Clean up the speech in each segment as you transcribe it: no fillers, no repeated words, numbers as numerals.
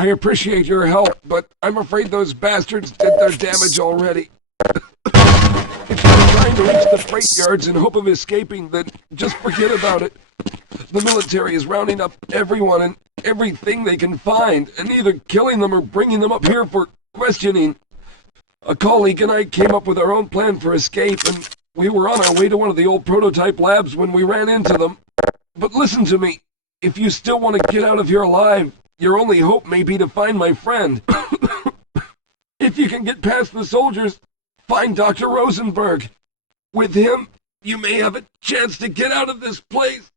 I appreciate your help, but I'm afraid those bastards did their damage already. If you're trying to reach the freight yards in hope of escaping, then just forget about it. The military is rounding up everyone and everything they can find, and either killing them or bringing them up here for questioning. A colleague and I came up with our own plan for escape, and we were on our way to one of the old prototype labs when we ran into them. But listen to me. If you still want to get out of here alive, your only hope may be to find my friend. If you can get past the soldiers, find Dr. Rosenberg. With him, you may have a chance to get out of this place.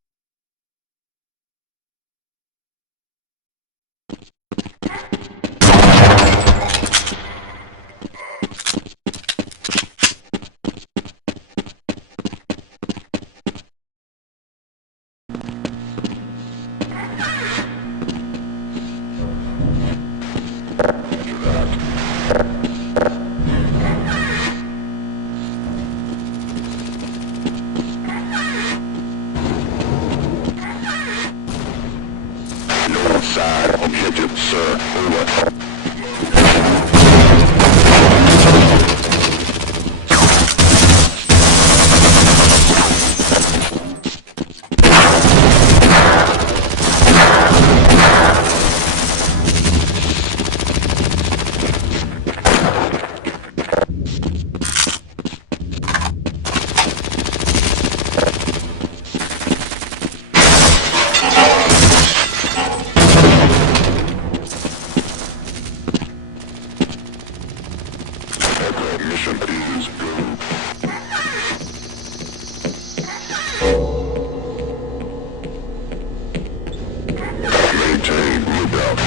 Side objective, sir. Over. Mission is go. Maintain lookout.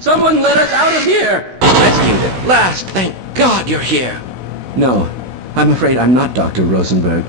Someone let us out of here! Rescued at last! Thank God you're here! No, I'm afraid I'm not Dr. Rosenberg.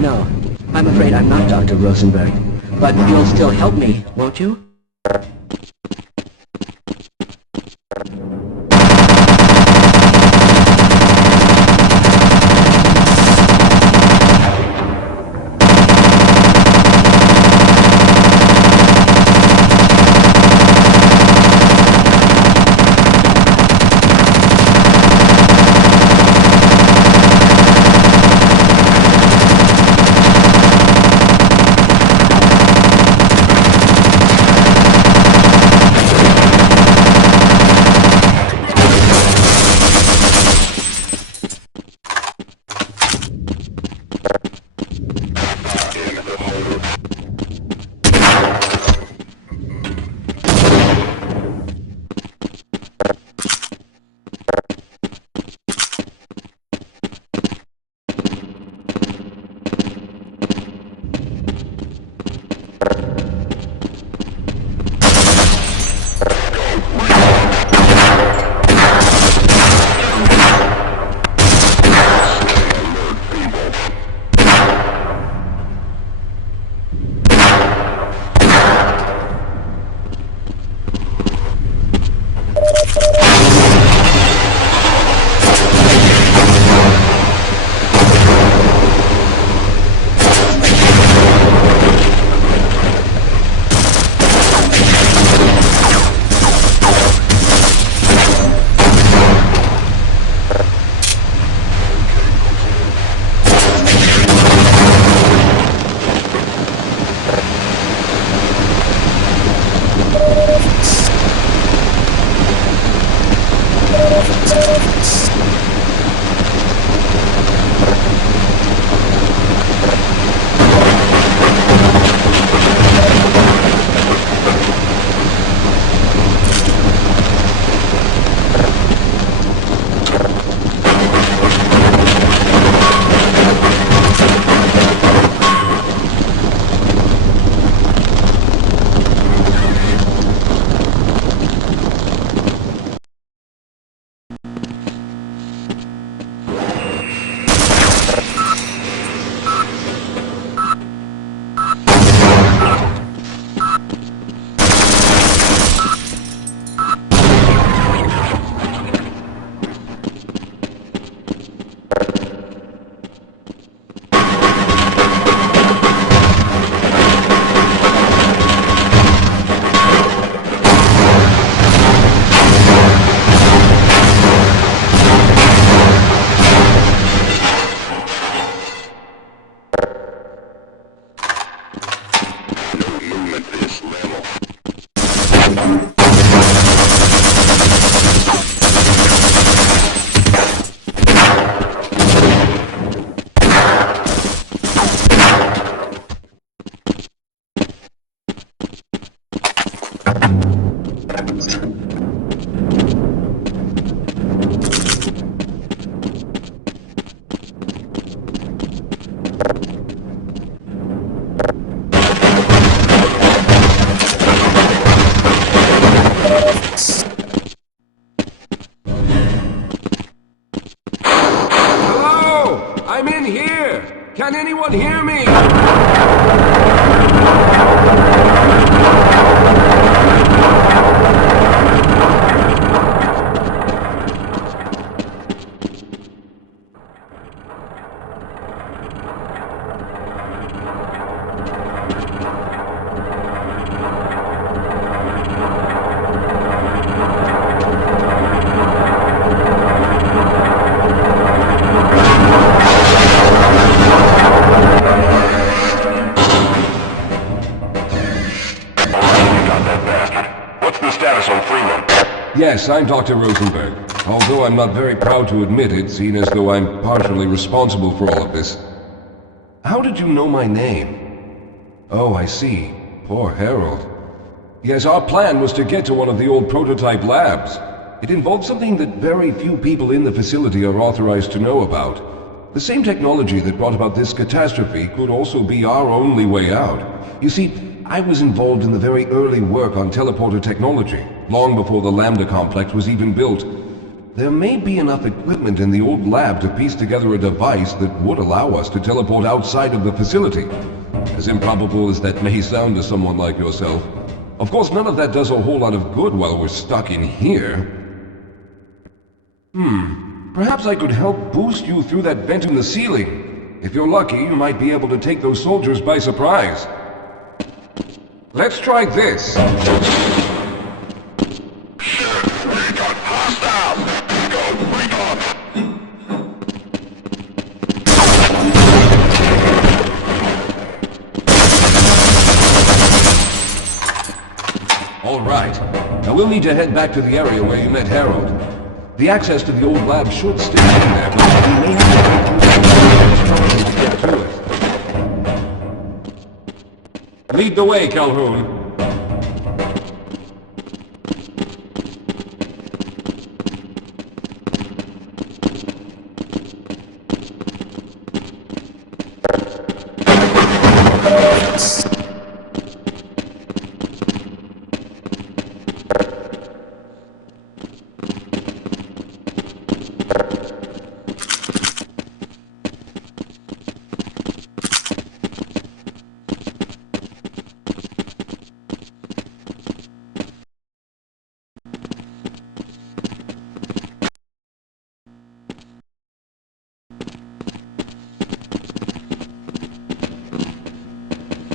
No, I'm afraid I'm not Dr. Rosenberg. But you'll still help me, won't you? I'm in here! Can anyone hear me? Yes, I'm Dr. Rosenberg. Although I'm not very proud to admit it, seeing as though I'm partially responsible for all of this. How did you know my name? Oh, I see. Poor Harold. Yes, our plan was to get to one of the old prototype labs. It involved something that very few people in the facility are authorized to know about. The same technology that brought about this catastrophe could also be our only way out. You see, I was involved in the very early work on teleporter technology, long before the Lambda complex was even built. There may be enough equipment in the old lab to piece together a device that would allow us to teleport outside of the facility. As improbable as that may sound to someone like yourself. Of course, none of that does a whole lot of good while we're stuck in here. Perhaps I could help boost you through that vent in the ceiling. If you're lucky, you might be able to take those soldiers by surprise. Let's try this. Recon hostile! Go, recon! All right. Now we'll need to head back to the area where you met Harold. The access to the old lab should still be there, but we may have to get to it. Lead the way, Calhoun.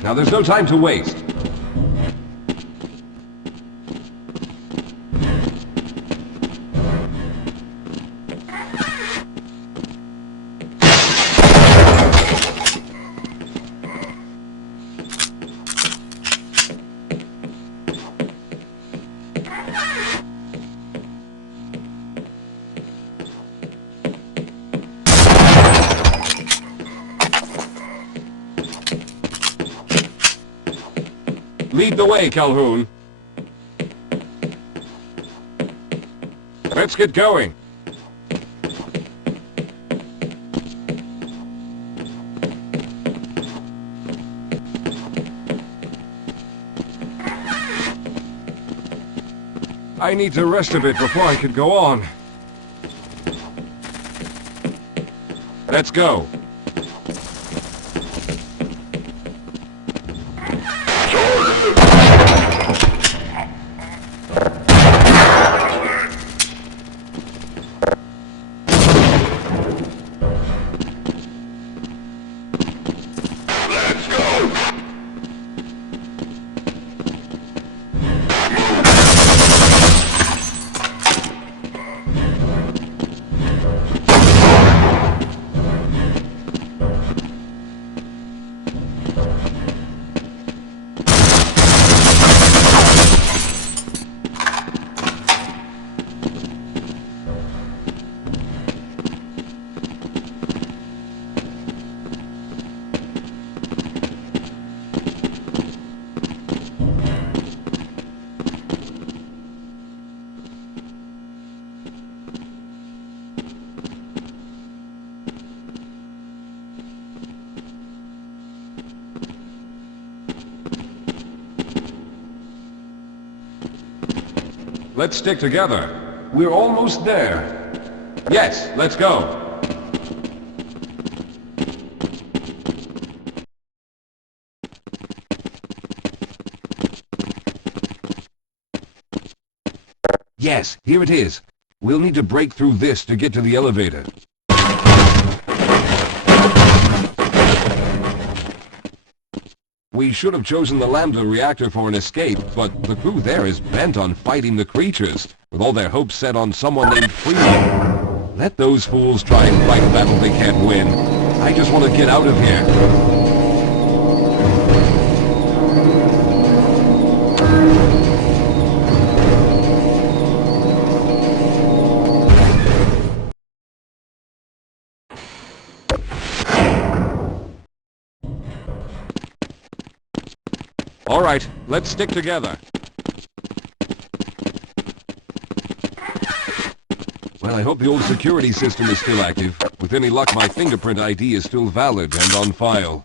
Now there's no time to waste. Lead the way, Calhoun. Let's get going. I need to rest a bit before I can go on. Let's go. Let's stick together. We're almost there. Yes, let's go. Yes, here it is. We'll need to break through this to get to the elevator. We should have chosen the Lambda reactor for an escape, but the crew there is bent on fighting the creatures, with all their hopes set on someone named Freeman. Let those fools try and fight a battle they can't win. I just want to get out of here. All right, let's stick together. Well, I hope the old security system is still active. With any luck, my fingerprint ID is still valid and on file.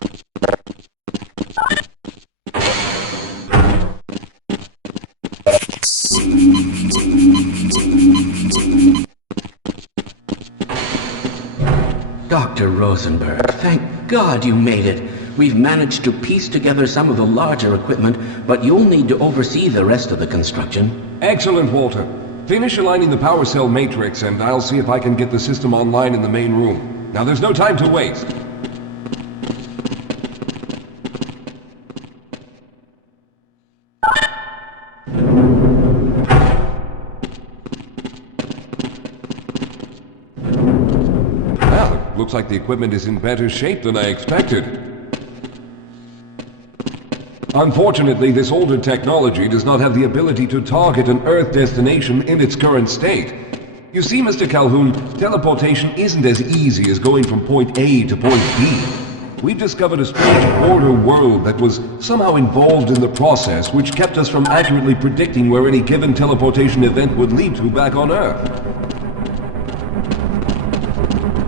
Dr. Rosenberg, thank God you made it. We've managed to piece together some of the larger equipment, but you'll need to oversee the rest of the construction. Excellent, Walter. Finish aligning the power cell matrix, and I'll see if I can get the system online in the main room. Now, there's no time to waste. Well, it looks like the equipment is in better shape than I expected. Unfortunately, this older technology does not have the ability to target an Earth destination in its current state. You see, Mr. Calhoun, teleportation isn't as easy as going from point A to point B. We've discovered a strange border world that was somehow involved in the process, which kept us from accurately predicting where any given teleportation event would lead to back on Earth.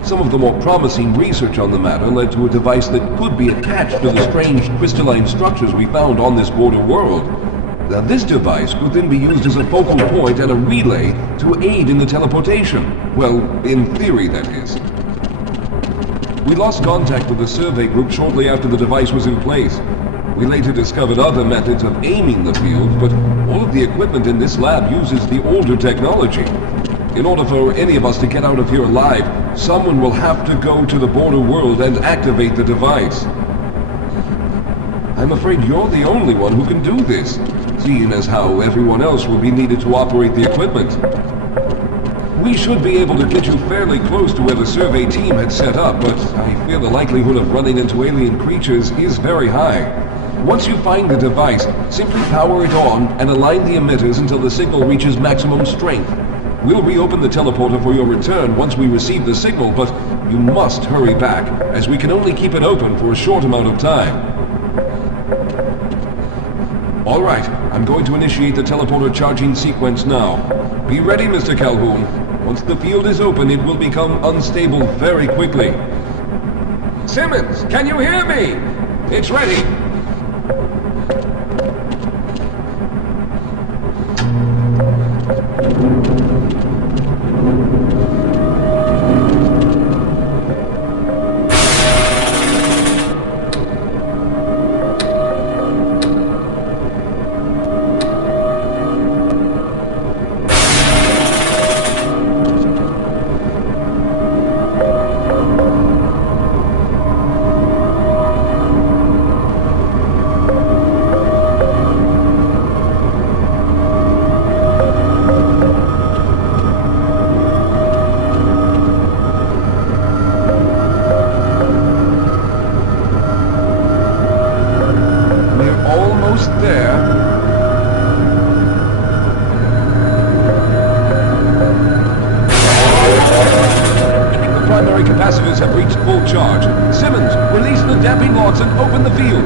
Some of the more promising research on the matter led to a device that could be attached to the strange crystalline structures we found on this border world. Now, this device could then be used as a focal point and a relay to aid in the teleportation. Well, in theory, that is. We lost contact with the survey group shortly after the device was in place. We later discovered other methods of aiming the field, but all of the equipment in this lab uses the older technology. In order for any of us to get out of here alive, someone will have to go to the border world and activate the device. I'm afraid you're the only one who can do this, seeing as how everyone else will be needed to operate the equipment. We should be able to get you fairly close to where the survey team had set up, but I fear the likelihood of running into alien creatures is very high. Once you find the device, simply power it on and align the emitters until the signal reaches maximum strength. We'll reopen the teleporter for your return once we receive the signal, but you must hurry back, as we can only keep it open for a short amount of time. All right, I'm going to initiate the teleporter charging sequence now. Be ready, Mr. Calhoun. Once the field is open, it will become unstable very quickly. Simmons, can you hear me? It's ready. Capacitors have reached full charge. Simmons, release the damping logs and open the field.